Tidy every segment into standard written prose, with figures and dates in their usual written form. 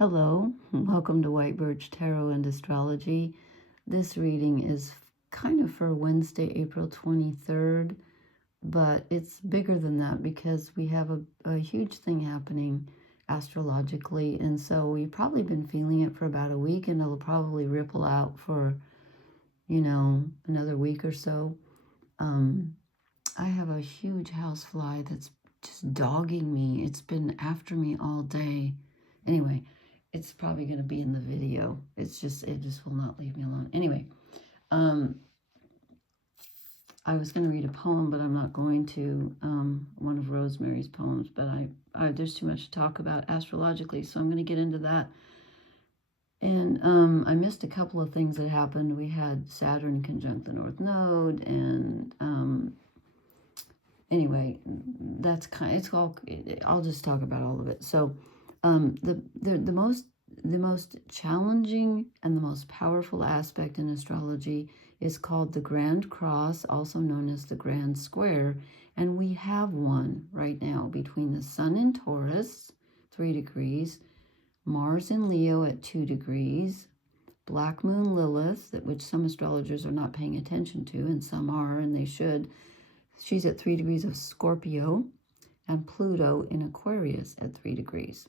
Hello, welcome to White Birch Tarot and Astrology. This reading is kind of for Wednesday, April 23rd, but it's bigger than that because we have a huge thing happening astrologically, and so we've probably been feeling it for about a week, and it'll probably ripple out for, another week or so. I have a huge housefly that's just dogging me. It's been after me all day. Anyway, it's probably going to be in the video. It just will not leave me alone. Anyway, I was going to read a poem, but I'm not going to, one of Rosemary's poems, but there's too much to talk about astrologically, so I'm going to get into that. And I missed a couple of things that happened. We had Saturn conjunct the North Node, and anyway, that's I'll just talk about all of it. So the most challenging and the most powerful aspect in astrology is called the Grand Cross, also known as the Grand Square, and we have one right now between the Sun in Taurus, 3 degrees, Mars in Leo at 2 degrees, Black Moon Lilith, which some astrologers are not paying attention to, and some are, and they should. She's at 3 degrees of Scorpio, and Pluto in Aquarius at 3 degrees.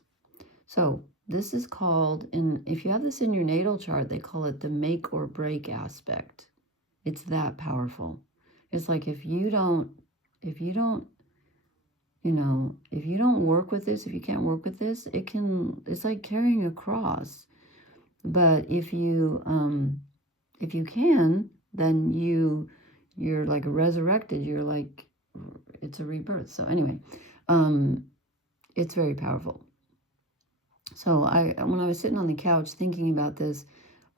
So this is called, if you have this in your natal chart, they call it the make or break aspect. It's that powerful. It's like if you don't work with this, if you can't work with this, it's like carrying a cross. But if you can, then you're like resurrected. You're like, it's a rebirth. So anyway, it's very powerful. So when I was sitting on the couch thinking about this,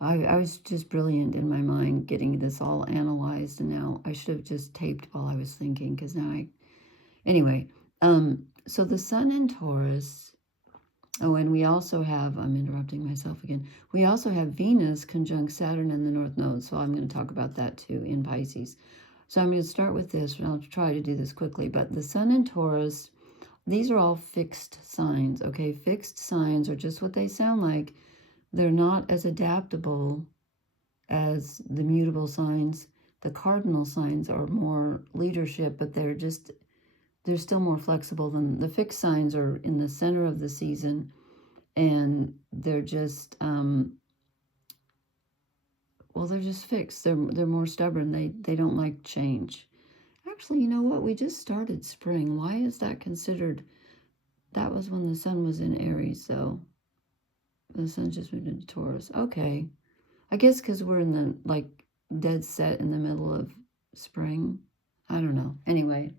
I was just brilliant in my mind getting this all analyzed, and now I should have just taped while I was thinking, because now anyway, so the Sun in Taurus, and we also have, I'm interrupting myself again, we also have Venus conjunct Saturn in the North Node, so I'm going to talk about that too in Pisces. So I'm going to start with this, and I'll try to do this quickly, but the Sun in Taurus, these are all fixed signs, okay? Fixed signs are just what they sound like. They're not as adaptable as the mutable signs. The cardinal signs are more leadership, but they're still more flexible than the fixed signs. Are in the center of the season, and they're just they're just fixed. They're more stubborn. They don't like change. Actually, you know what? We just started spring. Why is that considered? That was when the Sun was in Aries, so the Sun just moved into Taurus. Okay. I guess because we're in the, dead set in the middle of spring. I don't know. Anyway,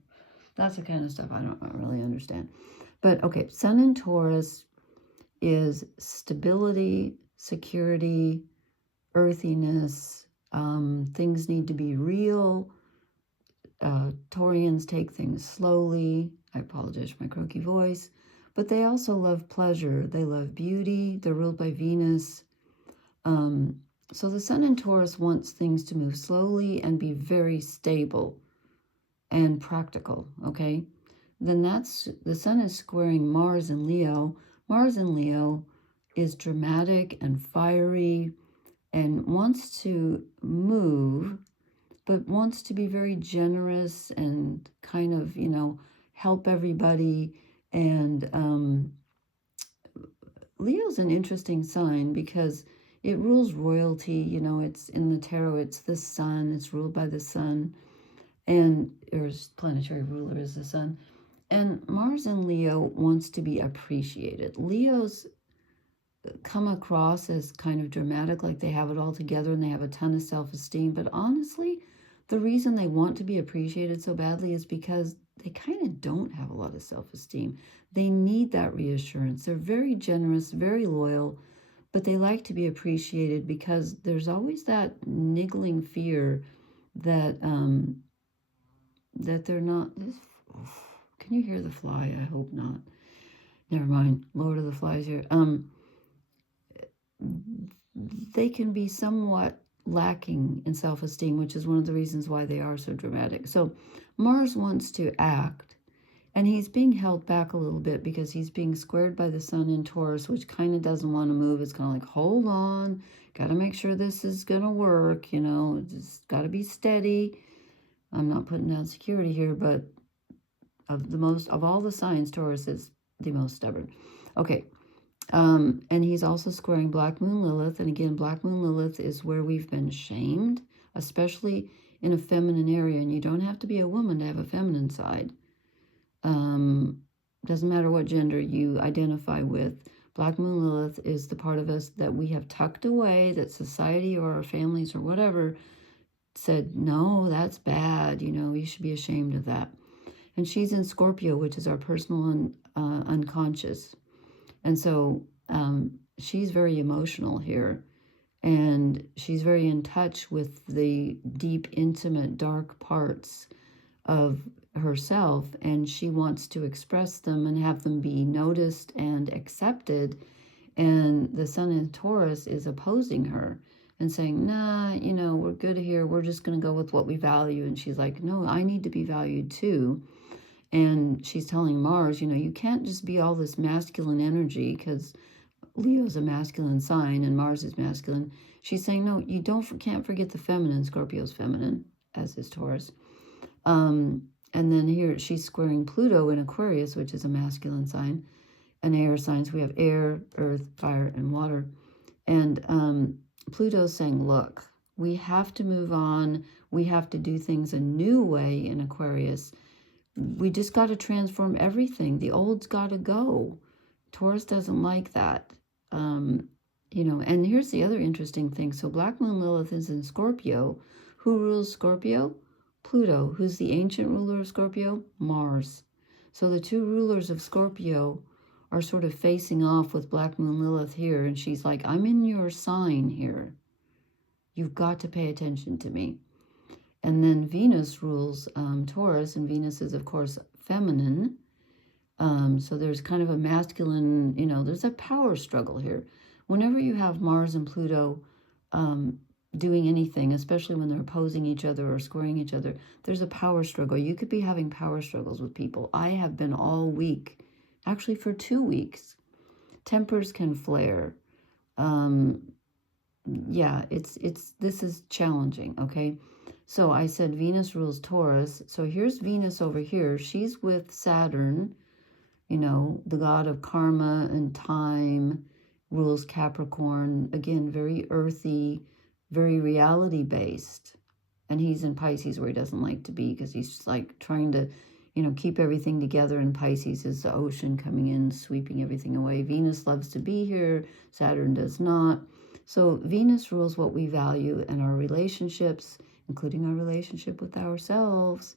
that's the kind of stuff I don't really understand. But, okay, Sun in Taurus is stability, security, earthiness. Things need to be real. Taurians take things slowly. I apologize for my croaky voice. But they also love pleasure. They love beauty. They're ruled by Venus. So the Sun in Taurus wants things to move slowly and be very stable and practical, okay? Then the Sun is squaring Mars in Leo. Mars in Leo is dramatic and fiery and wants to move, but wants to be very generous and kind of, help everybody. And Leo's an interesting sign because it rules royalty. It's in the tarot, it's the sun, it's ruled by the sun, and its planetary ruler is the sun. And Mars in Leo wants to be appreciated. Leos come across as kind of dramatic, like they have it all together and they have a ton of self-esteem. But honestly, the reason they want to be appreciated so badly is because they kind of don't have a lot of self-esteem. They need that reassurance. They're very generous, very loyal, but they like to be appreciated because there's always that niggling fear that that they're not. Can you hear the fly? I hope not. Never mind. Lord of the Flies here. They can be somewhat lacking in self-esteem, which is one of the reasons why they are so dramatic. So Mars wants to act, And he's being held back a little bit because he's being squared by the sun in Taurus, which kind of doesn't want to move. It's kind of like, hold on, got to make sure this is going to work, you know, just got to be steady. I'm not putting down security here, but of all the signs, Taurus is the most stubborn. Okay. And he's also squaring Black Moon Lilith. And again, Black Moon Lilith is where we've been shamed, especially in a feminine area. And you don't have to be a woman to have a feminine side. Doesn't matter what gender you identify with. Black Moon Lilith is the part of us that we have tucked away, that society or our families or whatever said, no, that's bad. You know, you should be ashamed of that. And she's in Scorpio, which is our personal unconscious. And so she's very emotional here. And she's very in touch with the deep, intimate, dark parts of herself. And she wants to express them and have them be noticed and accepted. And the sun in Taurus is opposing her and saying, nah, you know, we're good here. We're just going to go with what we value. And she's like, no, I need to be valued too. And she's telling Mars, you know, you can't just be all this masculine energy, because Leo's a masculine sign and Mars is masculine. She's saying, no, you can't forget the feminine. Scorpio's feminine, as is Taurus. And then here she's squaring Pluto in Aquarius, which is a masculine sign. And air signs, we have air, earth, fire, and water. And Pluto's saying, look, we have to move on. We have to do things a new way in Aquarius. We just got to transform everything. The old's got to go. Taurus doesn't like that. You know, and here's the other interesting thing. So Black Moon Lilith is in Scorpio. Who rules Scorpio? Pluto. Who's the ancient ruler of Scorpio? Mars. So the two rulers of Scorpio are sort of facing off with Black Moon Lilith here. And she's like, I'm in your sign here. You've got to pay attention to me. And then Venus rules Taurus, and Venus is, of course, feminine. So there's kind of a masculine, you know, there's a power struggle here. Whenever you have Mars and Pluto doing anything, especially when they're opposing each other or squaring each other, there's a power struggle. You could be having power struggles with people. I have been all week, actually for 2 weeks. Tempers can flare. Yeah, this is challenging, okay? So I said Venus rules Taurus. So here's Venus over here. She's with Saturn, you know, the god of karma and time, rules Capricorn. Again, very earthy, very reality-based. And he's in Pisces, where he doesn't like to be, because he's just like trying to, you know, keep everything together. And Pisces is the ocean coming in, sweeping everything away. Venus loves to be here. Saturn does not. So Venus rules what we value and our relationships, including our relationship with ourselves.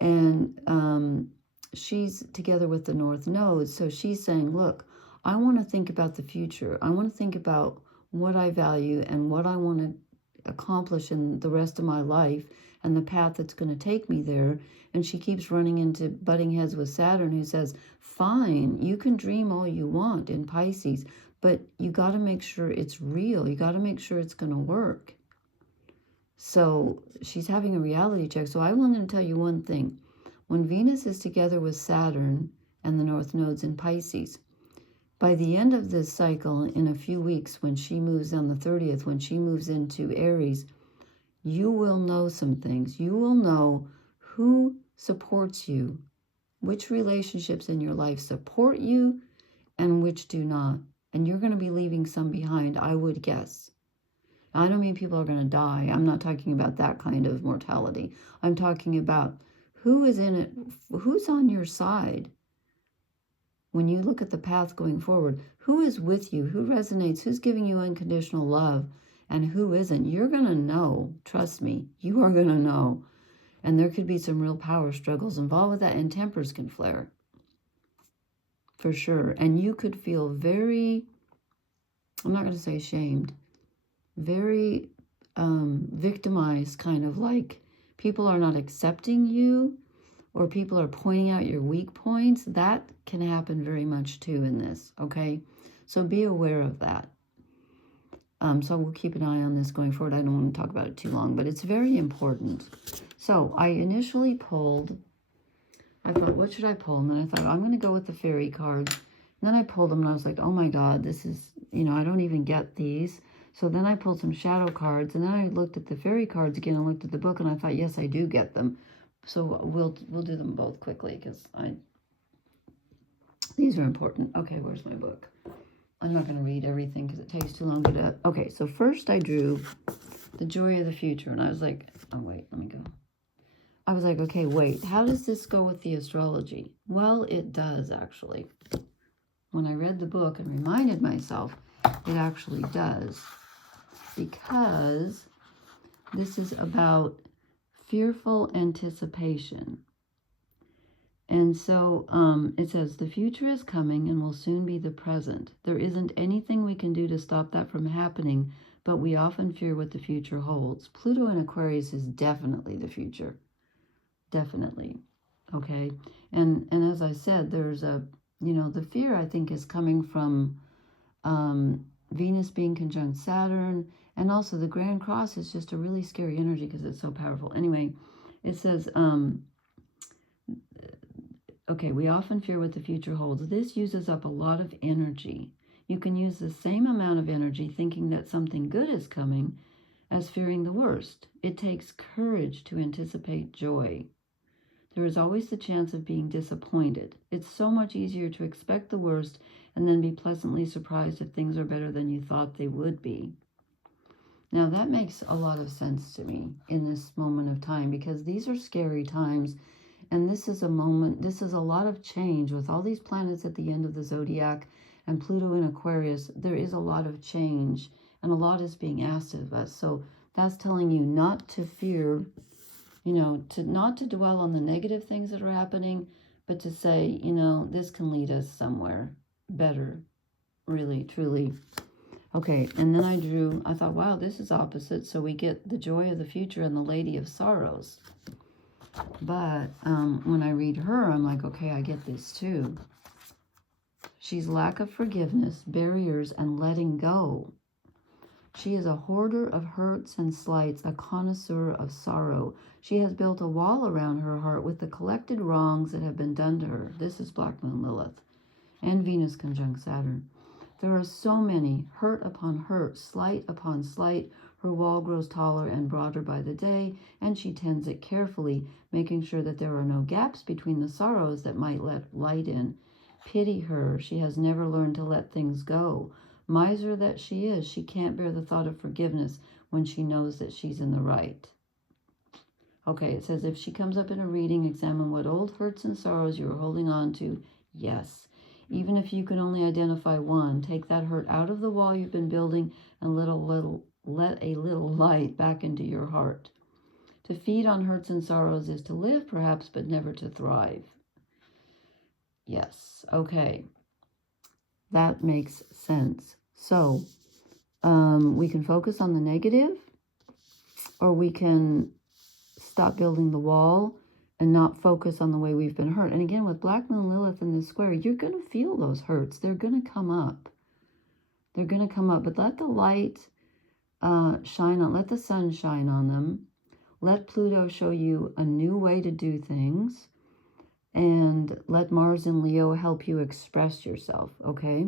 And she's together with the North Node. So she's saying, look, I want to think about the future. I want to think about what I value and what I want to accomplish in the rest of my life and the path that's going to take me there. And she keeps running into butting heads with Saturn, who says, fine, you can dream all you want in Pisces, but you got to make sure it's real. You got to make sure it's going to work. So she's having a reality check. So I'm going to tell you one thing. When Venus is together with Saturn and the North Nodes in Pisces, by the end of this cycle, in a few weeks, when she moves on the 30th, when she moves into Aries, you will know some things. You will know who supports you, which relationships in your life support you, and which do not. And you're going to be leaving some behind, I would guess. I don't mean people are going to die. I'm not talking about that kind of mortality. I'm talking about who is in it, who's on your side. When you look at the path going forward, who is with you, who resonates, who's giving you unconditional love, and who isn't. You're going to know. Trust me, you are going to know. And there could be some real power struggles involved with that, and tempers can flare. For sure. And you could feel very, I'm not going to say shamed, very victimized, kind of like people are not accepting you or people are pointing out your weak points. That can happen very much too in this, okay? So be aware of that. So we'll keep an eye on this going forward. I don't want to talk about it too long, but it's very important. So I initially pulled I thought, what should I pull? And then I thought, I'm going to go with the fairy cards. And then I pulled them and I was like, oh my God, this is, you know, I don't even get these. So then I pulled some shadow cards, and then I looked at the fairy cards again and looked at the book, and I thought, yes, I do get them. So we'll do them both quickly because these are important. Okay, where's my book? I'm not going to read everything because it takes too long to do. Okay, so first I drew the joy of the future, and I was like, oh wait, let me go. I was like, okay, wait, how does this go with the astrology? Well, it does actually. When I read the book and reminded myself, it actually does, because this is about fearful anticipation. And so it says, the future is coming and will soon be the present. There isn't anything we can do to stop that from happening, but we often fear what the future holds. Pluto in Aquarius is definitely the future. Definitely. Okay. And as I said, there's a, you know, the fear, I think, is coming from Venus being conjunct Saturn. And also the Grand Cross is just a really scary energy because it's so powerful. Anyway, it says, okay, we often fear what the future holds. This uses up a lot of energy. You can use the same amount of energy thinking that something good is coming as fearing the worst. It takes courage to anticipate joy. There is always the chance of being disappointed. It's so much easier to expect the worst and then be pleasantly surprised if things are better than you thought they would be. Now that makes a lot of sense to me in this moment of time, because these are scary times, and this is a moment, this is a lot of change with all these planets at the end of the zodiac and Pluto in Aquarius. There is a lot of change and a lot is being asked of us. So that's telling you not to fear, you know, not to dwell on the negative things that are happening, but to say, you know, this can lead us somewhere better, really, truly. Okay, and then I thought, wow, this is opposite. So we get the joy of the future and the Lady of Sorrows. But when I read her, I'm like, okay, I get this too. She's lack of forgiveness, barriers, and letting go. She is a hoarder of hurts and slights, a connoisseur of sorrow. She has built a wall around her heart with the collected wrongs that have been done to her. This is Black Moon Lilith and Venus conjunct Saturn. There are so many, hurt upon hurt, slight upon slight. Her wall grows taller and broader by the day, and she tends it carefully, making sure that there are no gaps between the sorrows that might let light in. Pity her. She has never learned to let things go. Miser that she is, she can't bear the thought of forgiveness when she knows that she's in the right. Okay, it says, if she comes up in a reading, examine what old hurts and sorrows you are holding on to. Yes. Even if you can only identify one, take that hurt out of the wall you've been building and let a little light back into your heart. To feed on hurts and sorrows is to live, perhaps, but never to thrive. Yes. Okay. That makes sense. So we can focus on the negative, or we can stop building the wall and not focus on the way we've been hurt. And again, with Black Moon Lilith in this square, you're going to feel those hurts. They're going to come up. They're going to come up. But let the light shine on, let the sun shine on them. Let Pluto show you a new way to do things. And let Mars and Leo help you express yourself, okay?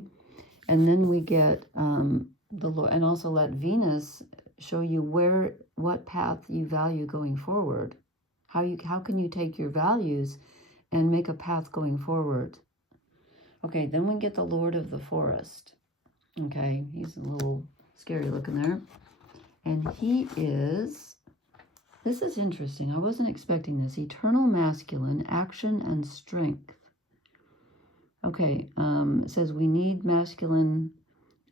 And then we get the Lord, and also let Venus show you what path you value going forward. How can you take your values and make a path going forward? Okay, then we get the Lord of the Forest. Okay, he's a little scary looking there. And he is, this is interesting. I wasn't expecting this. Eternal masculine, action and strength. Okay, it says we need masculine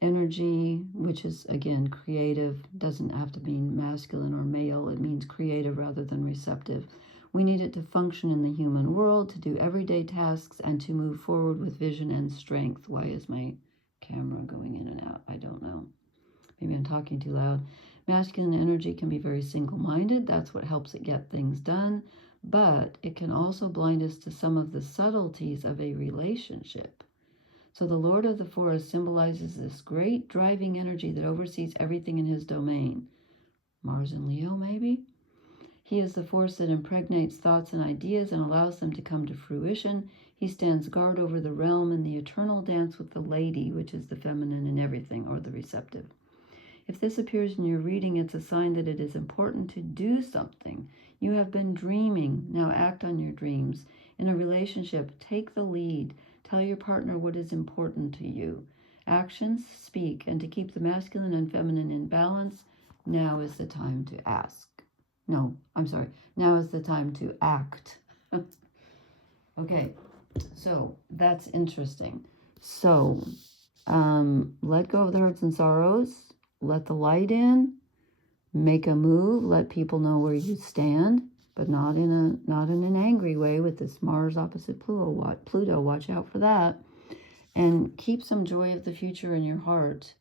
energy, which is, again, creative. Doesn't have to mean masculine or male. It means creative rather than receptive. We need it to function in the human world, to do everyday tasks, and to move forward with vision and strength. Why is my camera going in and out? I don't know. Maybe I'm talking too loud. Masculine energy can be very single-minded. That's what helps it get things done. But it can also blind us to some of the subtleties of a relationship. So the Lord of the Forest symbolizes this great driving energy that oversees everything in his domain. Mars and Leo, maybe? He is the force that impregnates thoughts and ideas and allows them to come to fruition. He stands guard over the realm in the eternal dance with the lady, which is the feminine in everything, or the receptive. If this appears in your reading, it's a sign that it is important to do something. You have been dreaming. Now act on your dreams. In a relationship, take the lead. Tell your partner what is important to you. Actions speak, and to keep the masculine and feminine in balance, now is the time to ask. No, I'm sorry. Now is the time to act. Okay, so that's interesting. So, let go of the hurts and sorrows. Let the light in. Make a move. Let people know where you stand, but not in an angry way with this Mars opposite Pluto. Watch out for that. And keep some joy of the future in your heart.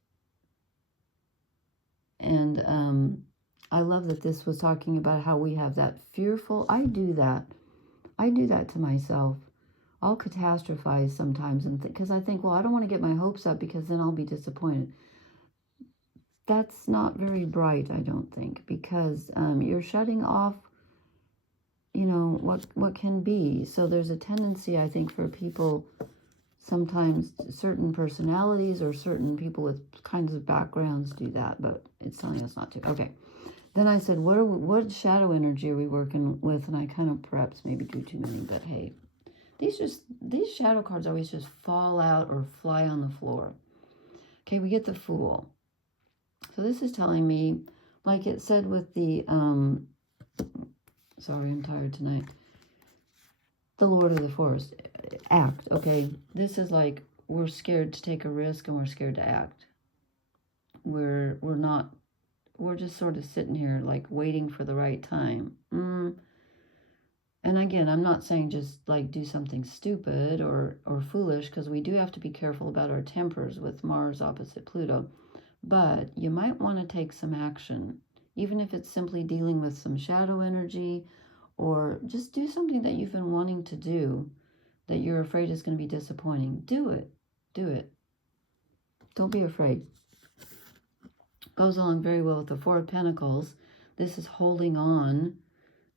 And I love that this was talking about how we have that fearful. I do that to myself. I'll catastrophize sometimes, and because I think, well, I don't want to get my hopes up because then I'll be disappointed. That's not very bright, I don't think, because you're shutting off, what can be. So there's a tendency, I think, for people, sometimes certain personalities or certain people with kinds of backgrounds do that, but it's telling us not to. Okay. Then I said, what shadow energy are we working with? And I kind of perhaps maybe do too many, but hey, these shadow cards always just fall out or fly on the floor. Okay, we get the Fool. So this is telling me, like it said with the, sorry, I'm tired tonight. The Lord of the Forest, act. Okay, this is like, we're scared to take a risk and we're scared to act. We're just sort of sitting here like waiting for the right time. And again, I'm not saying just like do something stupid or foolish, because we do have to be careful about our tempers with Mars opposite Pluto. But you might want to take some action, even if it's simply dealing with some shadow energy, or just do something that you've been wanting to do that you're afraid is going to be disappointing. Do it. Do it. Don't be afraid. Goes along very well with the Four of Pentacles. This is holding on,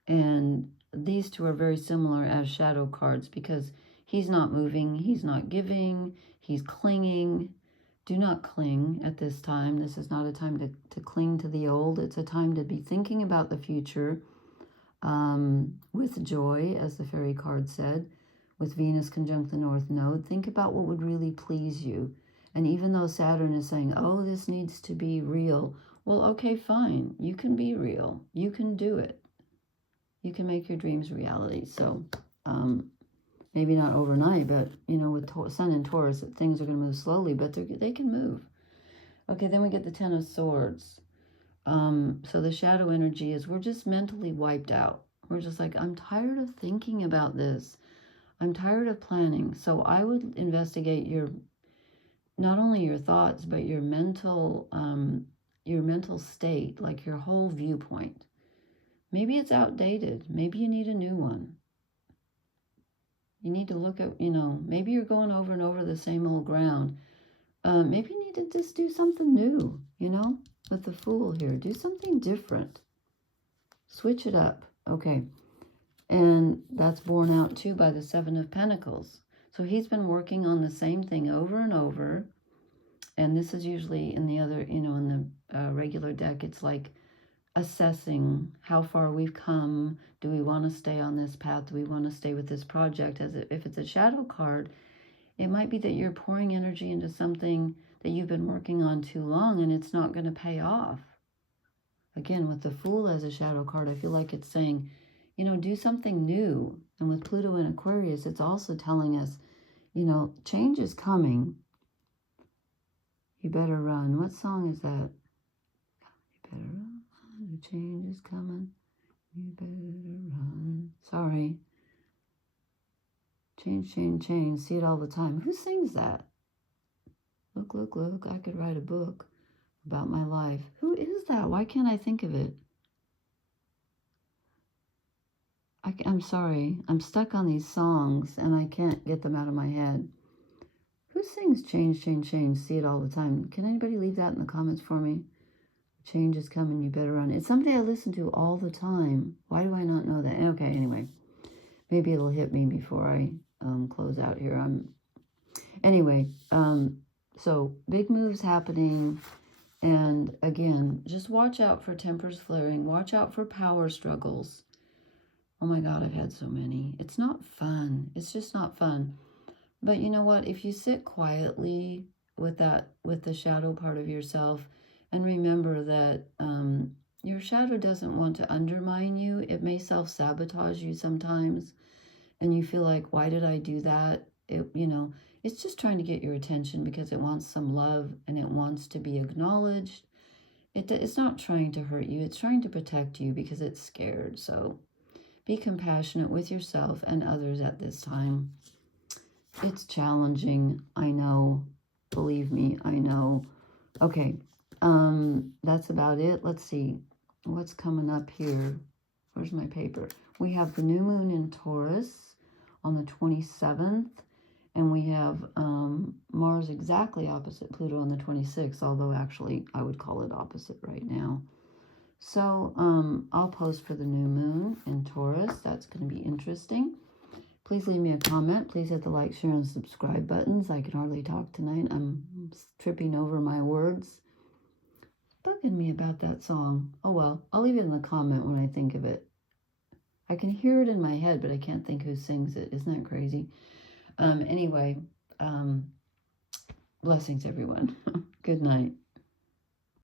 and these two are very similar as shadow cards, because he's not moving, he's not giving, he's clinging. Do not cling at this time. This is not a time to cling to the old. It's a time to be thinking about the future with joy, as the fairy card said, with Venus conjunct the North Node. Think about what would really please you. And even though Saturn is saying, oh, this needs to be real, well, okay, fine. You can be real. You can do it. You can make your dreams reality. So, maybe not overnight, but, with Sun and Taurus, things are going to move slowly, but they can move. Okay, then we get the Ten of Swords. So the shadow energy is we're just mentally wiped out. We're just like, I'm tired of thinking about this. I'm tired of planning. So I would investigate not only your thoughts, but your mental state, like your whole viewpoint. Maybe it's outdated. Maybe you need a new one. You need to look at, maybe you're going over and over the same old ground. Maybe you need to just do something new, with the Fool here. Do something different. Switch it up. Okay. And that's borne out too by the Seven of Pentacles. So he's been working on the same thing over and over. And this is usually in the other, in the regular deck, it's like assessing how far we've come. Do we want to stay on this path? Do we want to stay with this project? If it's a shadow card, it might be that you're pouring energy into something that you've been working on too long and it's not going to pay off. Again, with the Fool as a shadow card, I feel like it's saying, do something new. And with Pluto in Aquarius, it's also telling us, change is coming. You better run. What song is that? You better run. The change is coming. You better run. Sorry. Change, change, change. See it all the time. Who sings that? Look, look, look. I could write a book about my life. Who is that? Why can't I think of it? I'm sorry. I'm stuck on these songs and I can't get them out of my head. Who sings change, change, change? See it all the time. Can anybody leave that in the comments for me? Change is coming. You better run. It's something I listen to all the time. Why do I not know that? Okay, anyway. Maybe it'll hit me before I close out here. Anyway, so big moves happening. And again, just watch out for tempers flaring. Watch out for power struggles. Oh my God, I've had so many. It's not fun. It's just not fun. But you know what? If you sit quietly with the shadow part of yourself, and remember that your shadow doesn't want to undermine you. It may self-sabotage you sometimes. And you feel like, why did I do that? It's just trying to get your attention because it wants some love and it wants to be acknowledged. It's not trying to hurt you. It's trying to protect you because it's scared. So be compassionate with yourself and others at this time. It's challenging. I know. Believe me, I know. Okay. That's about it. Let's see. What's coming up here? Where's my paper? We have the new moon in Taurus on the 27th. And we have Mars exactly opposite Pluto on the 26th. Although actually I would call it opposite right now. So I'll post for the new moon in Taurus. That's going to be interesting. Please leave me a comment. Please hit the like, share, and subscribe buttons. I can hardly talk tonight. I'm tripping over my words. Bugging me about that song. Oh well, I'll leave it in the comment when I think of it. I can hear it in my head, but I can't think who sings it. Isn't that crazy? Anyway, blessings everyone. Good night.